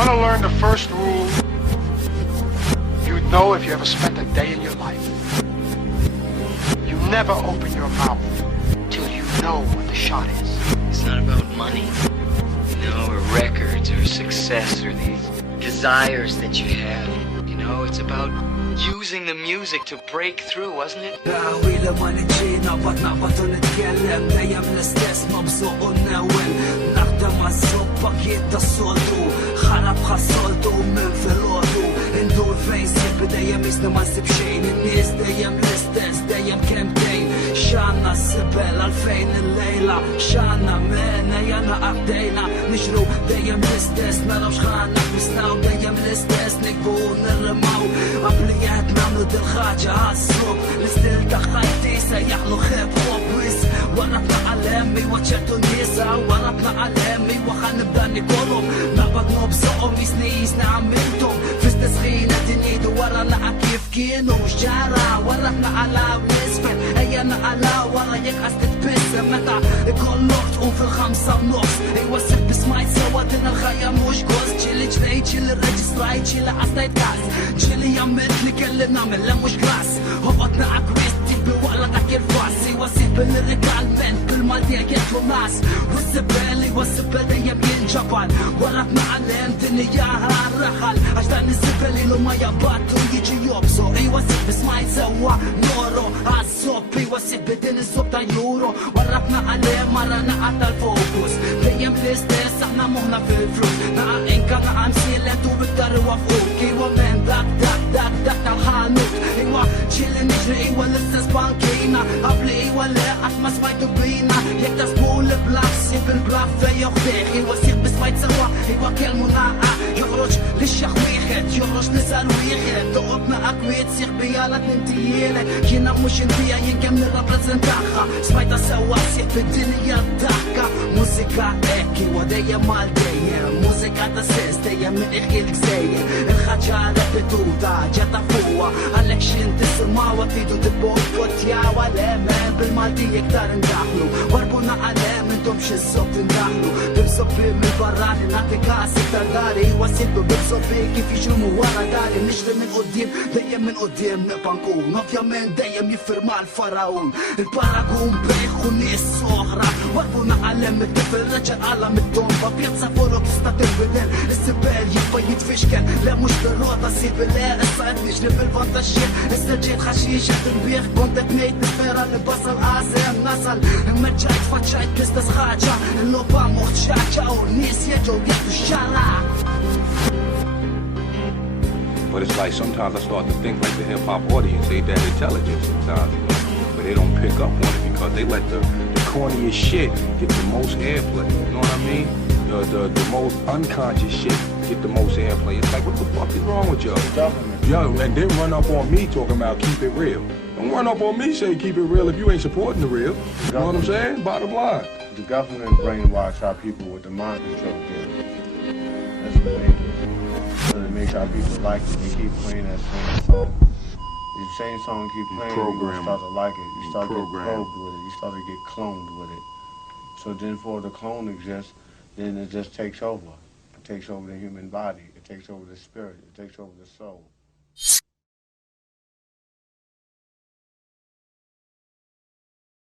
Want to learn the first rule? You'd know if you ever spent a day in your life. You never open your mouth till you know what the shot is. It's not about money, you know, or records or success or these desires that you have. You know, it's about using the music to break through, wasn't it? ندور فين سيب دايم يسنا ما نسيب شين الناس دايم الاستاس دايم كامبين شعنا السبل 2000 الليلة شعنا مانا يانا أقدينا نجرو دايم الاستاس نراوش خانا بسناو دايم الاستاس نكبو نرماو قبليات نعملو دي الخاجة هالسوق الستيل تخايتي سيحلو خيب خوبويس ورطنا علامي واتشاتو نيسا ورطنا علامي وخا نبدا نقولهم نقبض نبزقهم يسنيسنا عملتهم تسخينة نيدو ورانا كيف كينو جارة ورطنا على ونسفن ايانا على ورا يقعد تتبسم متى كل وقت وفي 5:30 ايوا سيب بسمايت سوا دنا الخيام مش جوز تشيلي جناي تشيلي الريجستراي تشيلي عستايت كاس تشيلي يمت لي كل نعمل لا مش كلاس هبطنا عكويستي بوقلا تاكل فاسي وسيب الرجال من كل ما ديكت ناس والزبالي والزبال دايم ينجبل ورطنا علام دنياها الرحل عشان الزبالي لو ما يباتو يجي يبصو ايوا سيب بسمايت سوا نورو عالصوب ايوا سيب بدين الصوب تا يورو ورطنا علام مرنا عطا الفوكوس دايم الاستاس احنا مهنا في الفلوس نقع انكا نقع مسيلات وبالدار وفوق ايوا من داك داك داك داك الحانوت ايوا تشيل نجري ايوا لسه سبانكينا قبل ايوا لا ما سمعتو بينا يك تسبول البلاف سيب البلاف في يخديخ ايوا سيب بسمايت سوا ايوا كلمو ناقع يخرج للشيخ ويخد يخرج نسأل ويخد تقطنا اكويت سيخ بيالات ننتيالك كينا مش انتيا ينكمل رابرزنتاخا سمعتا سوا سيخ بالدنيا الضحكة موسيقى اكي ودايا مال دايا موسيقى تسيس دايا من اخيلك زايا الخجالة بتوتا جاتا فوا عليك شين تسمع وتيدو تبوك وتيا ولا ما بالمالدي يقدر ندخلو وربونا علام انتم شزوب تندخلو بمصبي من براني نعطي كاسي ترداري وسيبو بمصبي كيف يجرمو ورا داري نجري من قدام دايم من قدام نبقى نكون مافيا من دايم يفر مع الفراون الباراغون بيخ وناس صغرى وربونا علام الطفل رجل علم الدومبا بيتزا فوروك تستطيع بالليل السبال يبقى يتفشكل لا مش بالروضة سيب لا الصعب نجري بالفانتاشير السجاد خشيشة تنبيخ كنت بنيت نسبيرا لبصل عازم نصل مرجعت فتشعت بستس خاجة اللوبا مختشاكة والناس يجو يحدو الشارع. But it's like sometimes I start to think like the hip-hop audience, they that intelligent sometimes, you know? But they don't pick up on it because they let the corniest shit get the most airplay, you know what I mean? The most unconscious shit get the most airplay. It's like, what the fuck is wrong with y'all? Yo, and then run up on me talking about keep it real. Don't run up on me saying keep it real if you ain't supporting the real. You know what I'm saying? Bottom line. The government brainwash our people with the mind control game. That's what they do. So it makes our people like it. They keep playing that same song. The same song keep playing, you start to like it. You start to get probed with it. You start to get cloned with it. So then for the clone exists, then it just takes over. It takes over the human body. It takes over the spirit. It takes over the soul.